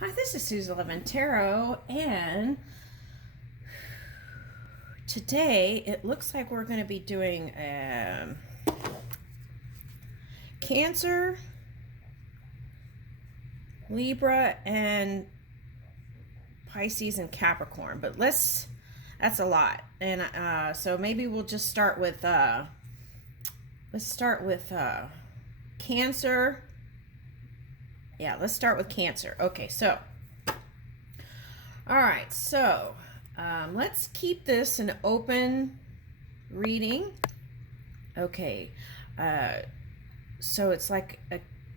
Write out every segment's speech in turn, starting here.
Hi, this is Susan Levin Tarot, and today it looks like we're going to be doing Cancer, Libra, and Pisces and Capricorn. But that's a lot, and so maybe we'll just start with Cancer. Yeah, let's start with Cancer. Okay, so all right, so let's keep this an open reading. Okay, so it's like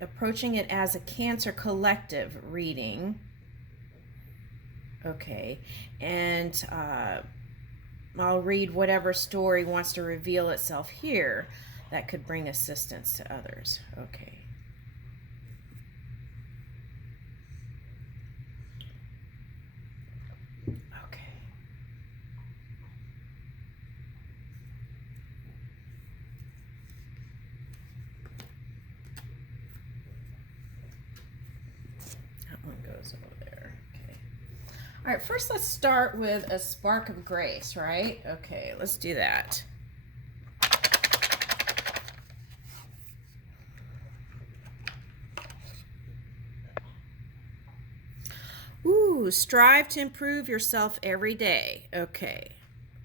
approaching it as a Cancer collective reading. Okay, and I'll read whatever story wants to reveal itself here that could bring assistance to others. Okay. One goes over there. Okay. All right, first let's start with a spark of grace, right? Okay, let's do that. Ooh, strive to improve yourself every day. Okay,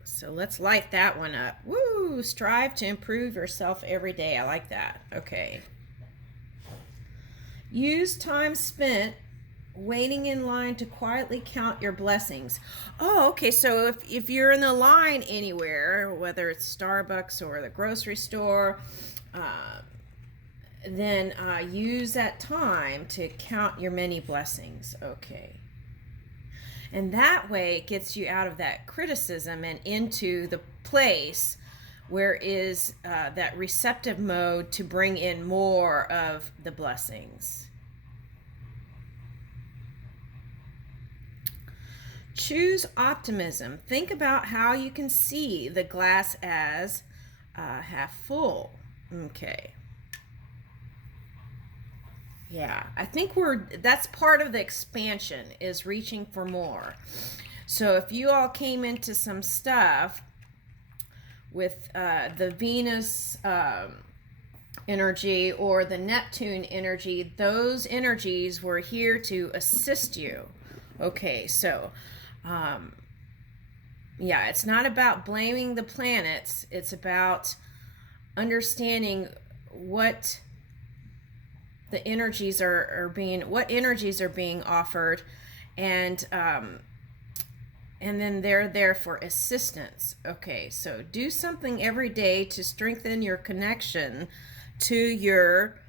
so let's light that one up. Woo, strive to improve yourself every day. I like that. Okay. Use time spent waiting in line to quietly count your blessings. Oh, okay. So if you're in the line anywhere, whether it's Starbucks or the grocery store, then use that time to count your many blessings. Okay. And that way it gets you out of that criticism and into the place where is that receptive mode to bring in more of the blessings. Choose optimism. Think about how you can see the glass as half full. Okay. Yeah, I think that's part of the expansion, is reaching for more. So if you all came into some stuff with the Venus energy or the Neptune energy, those energies were here to assist you. Okay, so yeah, it's not about blaming the planets. It's about understanding what the energies are being offered, and then they're there for assistance. Okay, so do something every day to strengthen your connection to your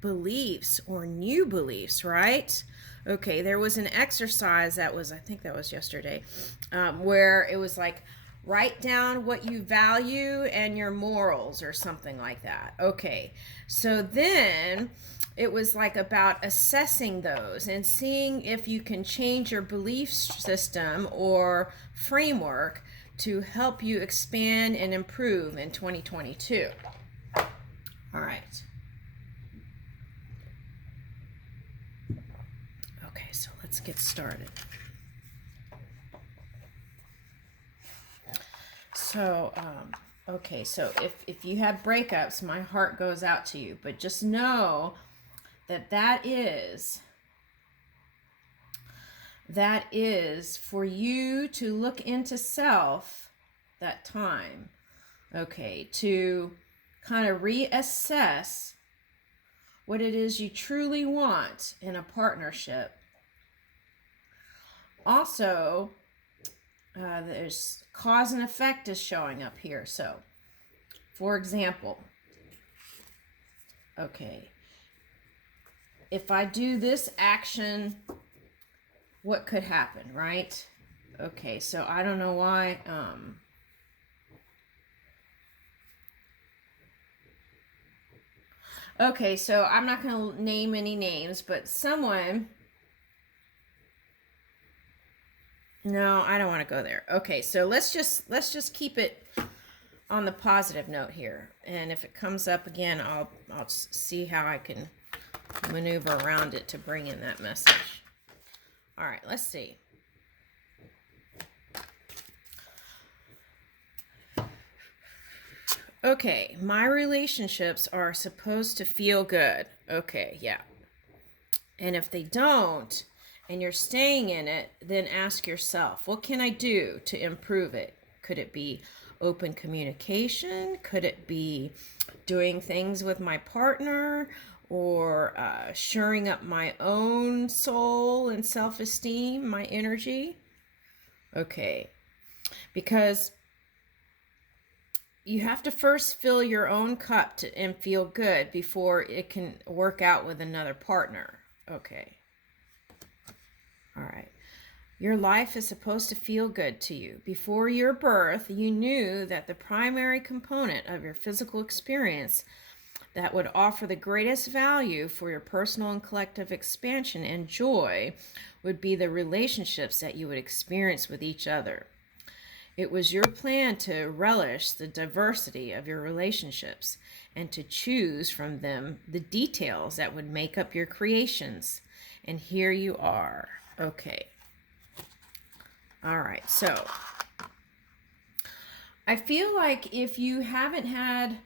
beliefs or new beliefs, right? Okay, there was an exercise I think that was yesterday, where it was like, write down what you value and your morals or something like that. Okay, so then it was like about assessing those and seeing if you can change your belief system or framework to help you expand and improve in 2022. All right. Okay, so let's get started. So, okay, so if you have breakups, my heart goes out to you, but just know that is for you to look into self, that time, okay, to kind of reassess what it is you truly want in a partnership. Also, there's cause and effect is showing up here. So, for example, okay, if I do this action, what could happen, right? Okay, so I don't know why. Okay, so I'm not going to name any names, but someone... No, I don't want to go there. Okay, so let's just keep it on the positive note here. And if it comes up again, I'll see how I can maneuver around it to bring in that message. All right, let's see. Okay, my relationships are supposed to feel good. Okay, yeah. And if they don't, and you're staying in it, then ask yourself, what can I do to improve it? Could it be open communication? Could it be doing things with my partner, or shoring up my own soul and self-esteem, my energy? Okay, because you have to first fill your own cup and feel good before it can work out with another partner. Okay. All right. Your life is supposed to feel good to you. Before your birth, you knew that the primary component of your physical experience that would offer the greatest value for your personal and collective expansion and joy would be the relationships that you would experience with each other. It was your plan to relish the diversity of your relationships and to choose from them the details that would make up your creations. And here you are. Okay. All right. So I feel like if you haven't had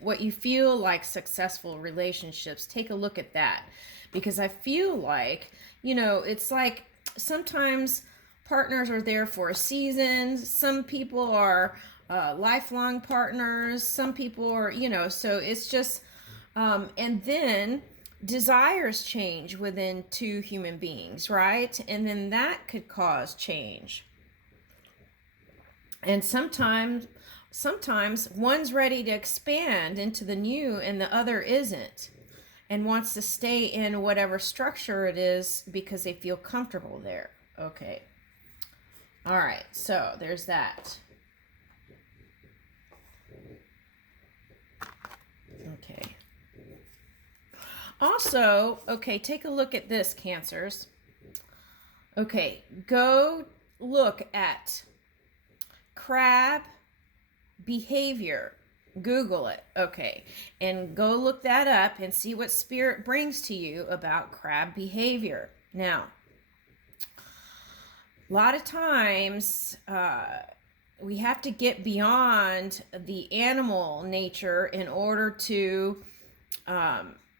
what you feel like successful relationships, take a look at that, because I feel like, it's like sometimes partners are there for a season. Some people are lifelong partners. Some people are, so it's just, and then desires change within two human beings, right? And then that could cause change. And sometimes one's ready to expand into the new and the other isn't, and wants to stay in whatever structure it is because they feel comfortable there. Okay. All right. So there's that. Okay. Also, okay, take a look at this, Cancers. Okay, go look at crab behavior. Google it. Okay, and go look that up and see what spirit brings to you about crab behavior. Now, a lot of times we have to get beyond the animal nature in order to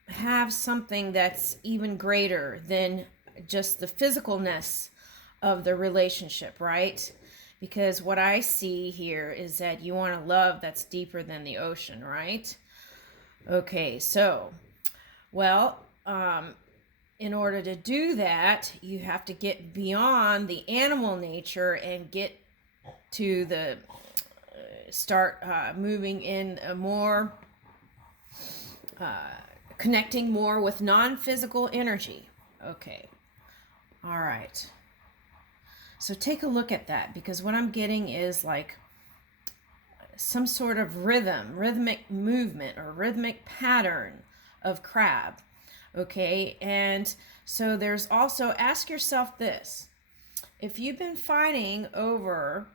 have something that's even greater than just the physicalness of the relationship, right? Because what I see here is that you want a love that's deeper than the ocean, right? Okay, so, well, in order to do that, you have to get beyond the animal nature and get to the start moving in a more connecting more with non-physical energy. Okay. All right. So take a look at that, because what I'm getting is like some sort of rhythmic movement or rhythmic pattern of crab. Okay. And so there's also, ask yourself this: if you've been fighting over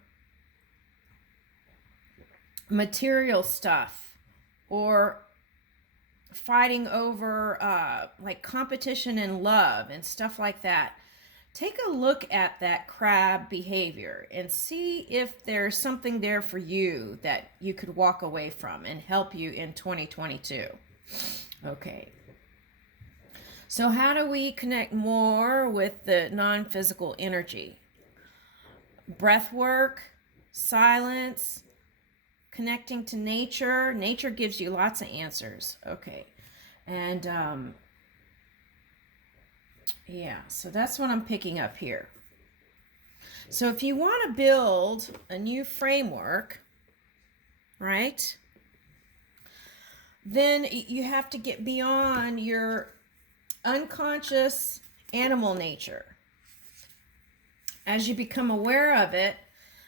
material stuff, or fighting over like competition in love and stuff like that, take a look at that crab behavior and see if there's something there for you that you could walk away from and help you in 2022. Okay. So how do we connect more with the non-physical energy? Breath work, silence, connecting to nature. Nature gives you lots of answers. Okay. And yeah, so that's what I'm picking up here. So if you want to build a new framework, right, then you have to get beyond your unconscious animal nature. As you become aware of it,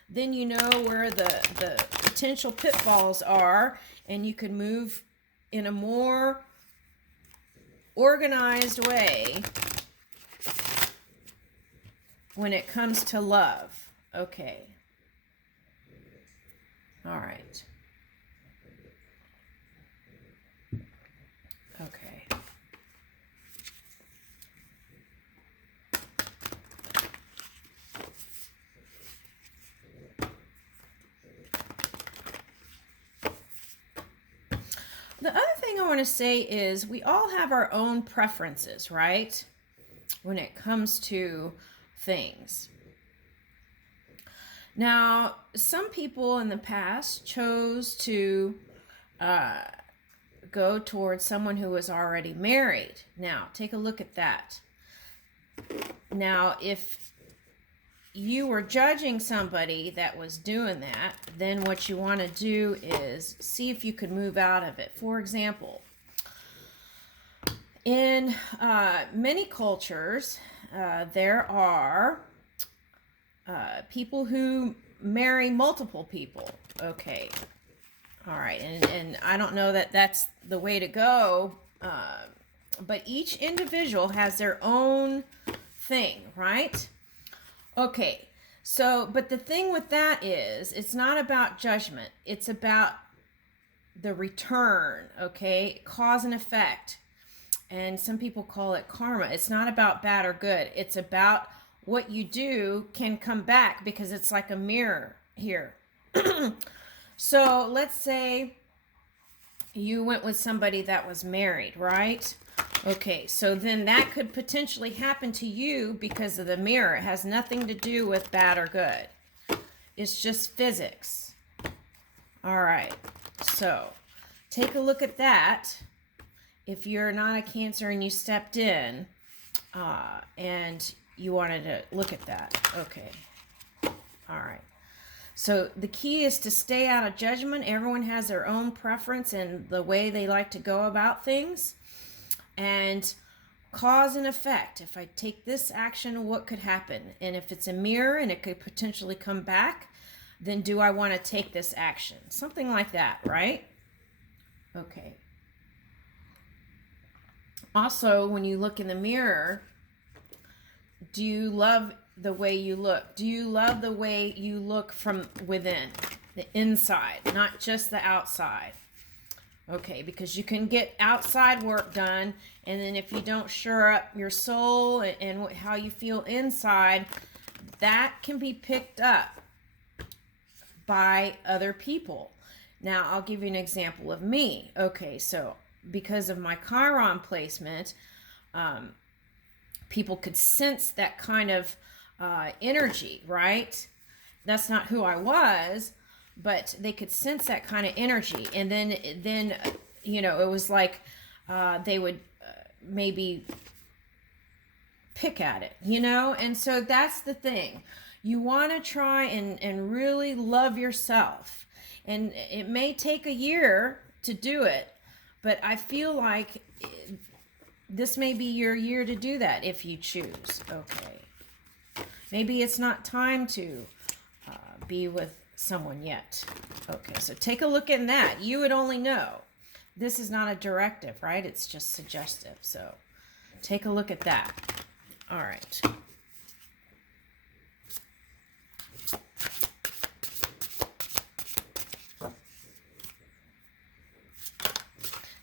then you know where the potential pitfalls are, and you can move in a more organized way when it comes to love. Okay. All right. Okay. The other thing I want to say is we all have our own preferences, right? When it comes to things. Now, some people in the past chose to go towards someone who was already married. Now, take a look at that. Now, if you were judging somebody that was doing that, then what you want to do is see if you could move out of it. For example, in many cultures, there are people who marry multiple people. Okay. All right. And I don't know that that's the way to go, but each individual has their own thing, right? Okay. So, but the thing with that is, it's not about judgment. It's about the return, okay? Cause and effect. And some people call it karma. It's not about bad or good. It's about what you do can come back, because it's like a mirror here. So let's say you went with somebody that was married, right? Okay, so then that could potentially happen to you because of the mirror. It has nothing to do with bad or good. It's just physics. All right, so take a look at that. If you're not a Cancer and you stepped in and you wanted to look at that. Okay, all right. So the key is to stay out of judgment. Everyone has their own preference and the way they like to go about things. And cause and effect. If I take this action, what could happen? And if it's a mirror and it could potentially come back, then do I want to take this action? Something like that, right? Okay. Also, when you look in the mirror, do you love the way you look? Do you love the way you look from within, the inside, not just the outside? Okay, because you can get outside work done, and then if you don't shore up your soul and how you feel inside, that can be picked up by other people. Now, I'll give you an example of me. Okay, so because of my Chiron placement, people could sense that kind of energy, right? That's not who I was, but they could sense that kind of energy. And then you know, it was like they would maybe pick at it, you know? And so that's the thing. You want to try and really love yourself. And it may take a year to do it, but I feel like this may be your year to do that if you choose. Okay. Maybe it's not time to be with someone yet. Okay, so take a look at that. You would only know. This is not a directive, right? It's just suggestive. So take a look at that. All right.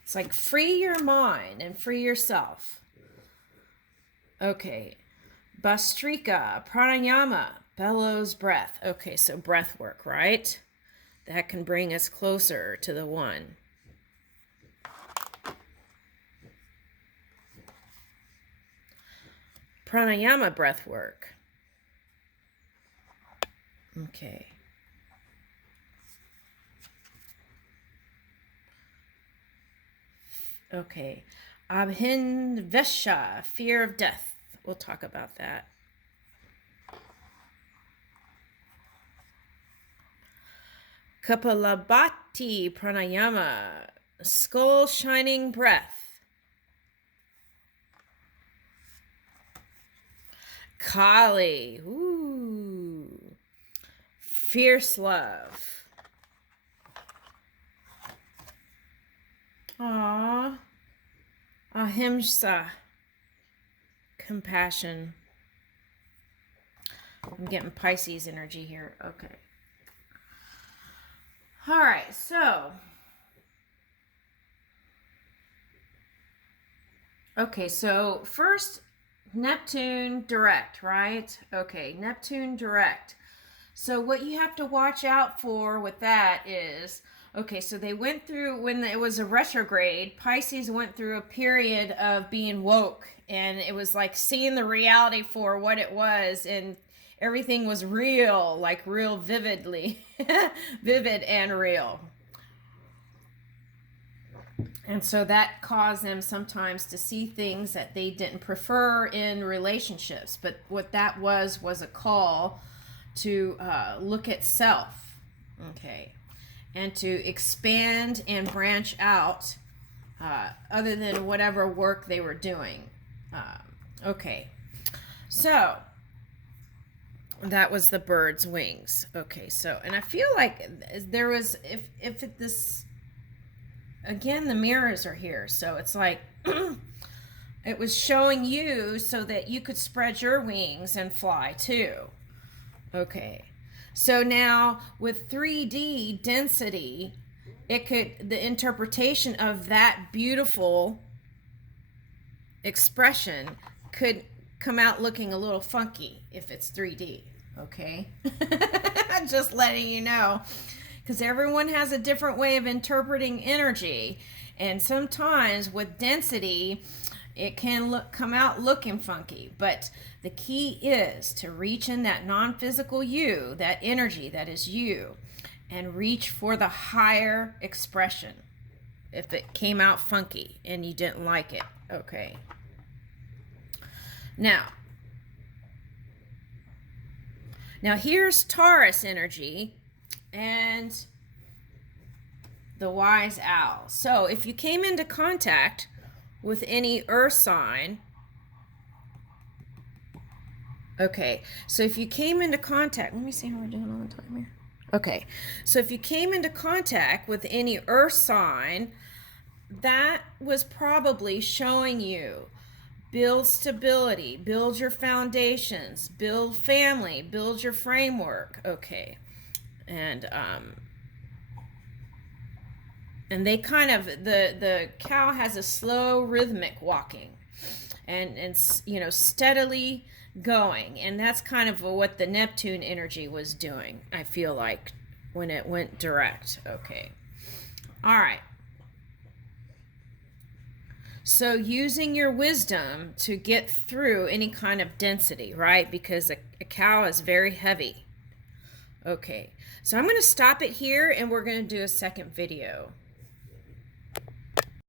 It's like free your mind and free yourself. Okay. Bhastrika, pranayama, bellows breath. Okay, so breath work, right? That can bring us closer to the one. Pranayama breath work. Okay. Okay. Abhinvesha, fear of death. We'll talk about that. Kapalabhati pranayama, skull shining breath. Kali, ooh, fierce love. Aww. Ahimsa, compassion. I'm getting Pisces energy here. Okay. All right, so. Okay, so first, Neptune direct, right? Okay, Neptune direct. So what you have to watch out for with that is Okay, so they went through, when it was a retrograde, Pisces went through a period of being woke, and it was like seeing the reality for what it was, and everything was real, like real vividly, vivid and real. And so that caused them sometimes to see things that they didn't prefer in relationships. But what that was a call to look at self, okay, and to expand and branch out other than whatever work they were doing. Okay, so that was the bird's wings. Okay, so, and I feel like there was, if it, this, again, the mirrors are here, so it's like it was showing you so that you could spread your wings and fly too. Okay, so now with 3D density, it could, the interpretation of that beautiful expression could come out looking a little funky if it's 3D. Okay, just letting you know, because everyone has a different way of interpreting energy, and sometimes with density it can come out looking funky. But the key is to reach in that non-physical you, that energy that is you, and reach for the higher expression if it came out funky and you didn't like it. Okay, now here's Taurus energy and the wise owl. So if you came into contact with any earth sign, okay, so if you came into contact, let me see how we're doing on the time here. Okay, so if you came into contact with any earth sign, that was probably showing you build stability, build your foundations, build family, build your framework. Okay, and they kind of, the cow has a slow rhythmic walking, and you know, steadily going, and that's kind of what the Neptune energy was doing, I feel like, when it went direct. Okay, all right, so using your wisdom to get through any kind of density, right? Because a cow is very heavy. Okay, so I'm going to stop it here, and we're going to do a second video.